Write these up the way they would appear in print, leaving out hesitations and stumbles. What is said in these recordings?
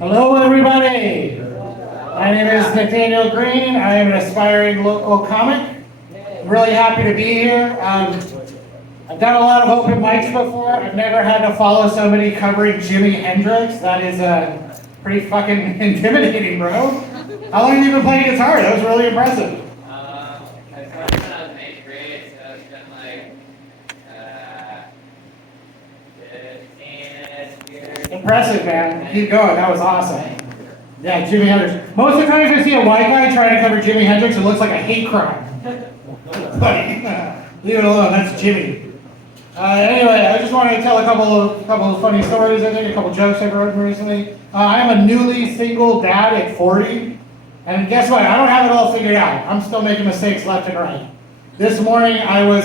Hello, everybody. My name is Nathaniel Green. I am an aspiring local comic. I'm really happy to be here. I've done a lot of open mics before. I've never had to follow somebody covering Jimi Hendrix. That is pretty fucking intimidating, bro. How long have you been playing guitar? That was really impressive. I started when I was in 8th grade, so it's been like 15 years. Impressive, man. Keep going. That was awesome. Yeah, Jimi Hendrix. Most of the times I see a white guy trying to cover Jimi Hendrix, it looks like a hate crime. Buddy, leave it alone. That's Jimmy. Anyway, I just wanted to tell a couple of funny stories. I think a couple jokes I've written recently. I'm a newly single dad at 40, and guess what? I don't have it all figured out. I'm still making mistakes left and right. This morning I was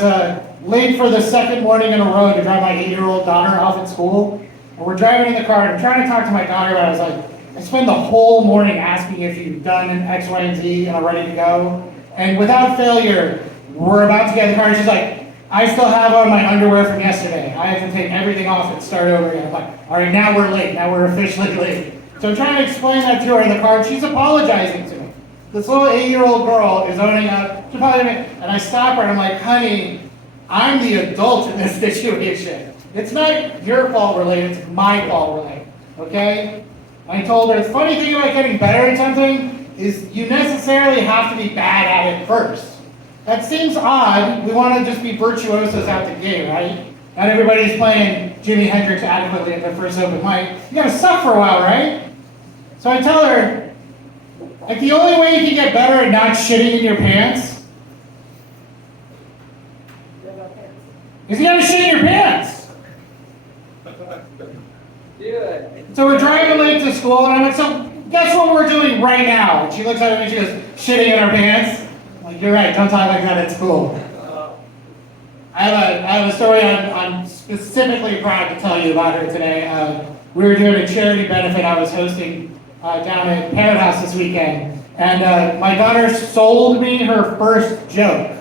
late for the second morning in a row to drive my 8-year-old daughter off at school. And we're driving in the car, and I'm trying to talk to my daughter about it. I was like, I spend the whole morning asking if you've done an X, Y, and Z and are ready to go. And without failure, we're about to get in the car, and she's like, I still have on my underwear from yesterday. I have to take everything off and start over again. I'm like, all right, now we're late. Now we're officially late. So I'm trying to explain that to her in the car, and she's apologizing to me. This little 8-year-old girl is owning up. She's probably, and I stop her, and I'm like, honey, I'm the adult in this situation. It's not your fault related, it's my fault related, okay? I told her, the funny thing about getting better at something is you necessarily have to be bad at it first. That seems odd. We want to just be virtuosos out the gate, right? Not everybody's playing Jimi Hendrix adequately at their first open mic. You gotta suck for a while, right? So I tell her, like, the only way you can get better at not shitting in your pants is you gotta shit in your pants. Do it. So we're driving late to school, and I'm like, so guess what we're doing right now? And she looks at me and she goes, shitting in her pants. I'm like, you're right, don't talk like that at school. I have a story I'm specifically proud to tell you about her today. We were doing a charity benefit I was hosting down at Parrot House this weekend. And my daughter sold me her first joke.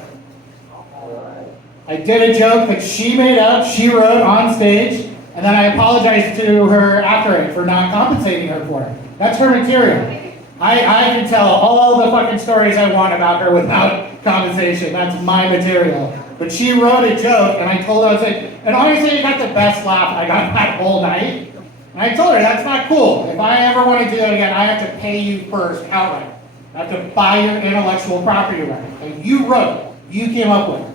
I did a joke that she made up, she wrote on stage, and then I apologized to her after it for not compensating her for it. That's her material. I can tell all the fucking stories I want about her without compensation. That's my material. But she wrote a joke, and I told her, I was like, and honestly, you got the best laugh I got that whole night. And I told her, that's not cool. If I ever want to do that again, I have to pay you first outright. I have to buy your intellectual property right. And you wrote, you came up with it.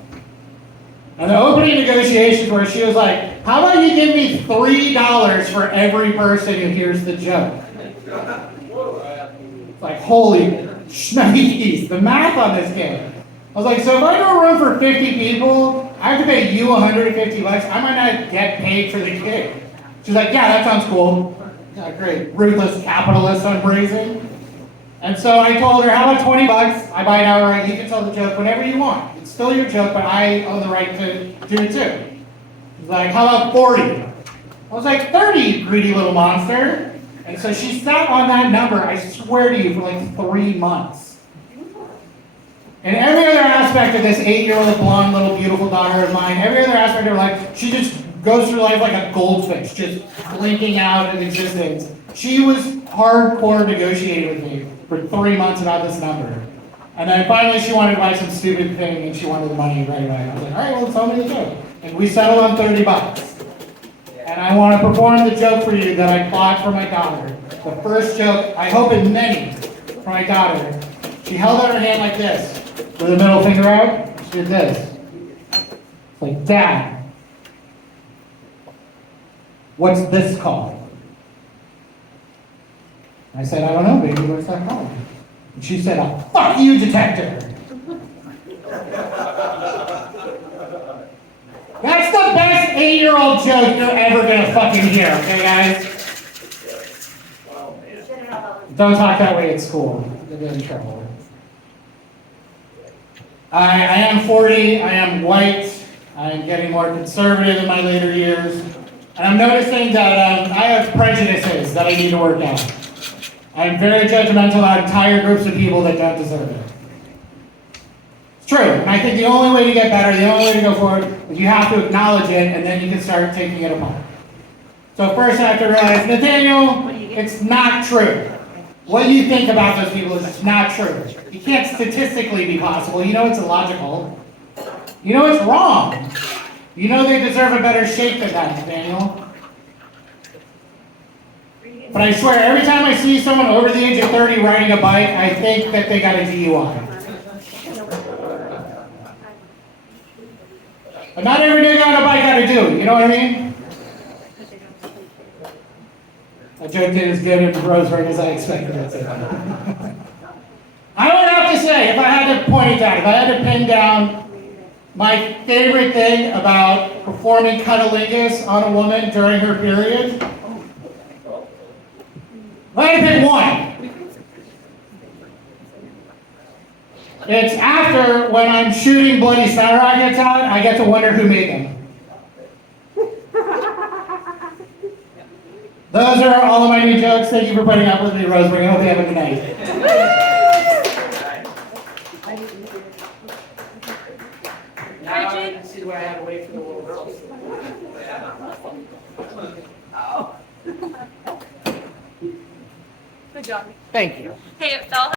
And the opening negotiations where she was like, how about you give me $3 for every person who hears the joke? It's like, holy shnikes, the math on this game. I was like, so if I do a room for 50 people, I have to pay you $150. I might not get paid for the gig. She's like, yeah, that sounds cool. Yeah, great. Ruthless capitalist on Brazen. And so I told her, how about $20? I buy it outright. You can tell the joke whenever you want. It's still your joke, but I own the right to do it too. She's like, how about 40? I was like, 30, you greedy little monster. And so she sat on that number, I swear to you, for like 3 months. And every other aspect of this 8-year-old blonde little beautiful daughter of mine, every other aspect of her life, she just goes through life like a goldfish, just blinking out of existence. She was hardcore negotiating with me for 3 months about this number. And then finally she wanted to buy some stupid thing and she wanted the money right away. I was like, all right, well, tell me the joke. And we settled on $30. And I want to perform the joke for you that I bought for my daughter. The first joke, I hope in many, for my daughter. She held out her hand like this, with the middle finger out. She did this. It's like, Dad, what's this called? I said, I don't know, baby, what's that called? And she said, a fuck you detector. That's the best 8-year-old joke you're ever gonna fucking hear, okay, guys? Don't talk that way at school. You'll get in trouble. I am 40, I am white, I am getting more conservative in my later years, and I'm noticing that I have prejudices that I need to work out. I'm very judgmental about entire groups of people that don't deserve it. True, and I think the only way to get better, the only way to go forward, is you have to acknowledge it, and then you can start taking it apart. So first I have to realize, Nathaniel, It's not true. What you think about those people is just not true. You can't statistically be possible. You know it's illogical. You know it's wrong. You know they deserve a better shape than that, Daniel. But I swear, every time I see someone over the age of 30 riding a bike, I think that they got a DUI. But not every nigga on a bike got to do, you know what I mean? I joke did as good in Roseburg as I expected it to. I would have to say, if I had to point it out, if I had to pin down my favorite thing about performing cunnilingus on a woman during her period, if I had to pick one, it's after when I'm shooting bloody star rockets out, I get to wonder who made them. Those are all of my new jokes. Thank you for putting up with me, Roseburg. I hope you have a good night. Now I can see why I had to wait for the little girls. Good job. Thank you. Hey, it felt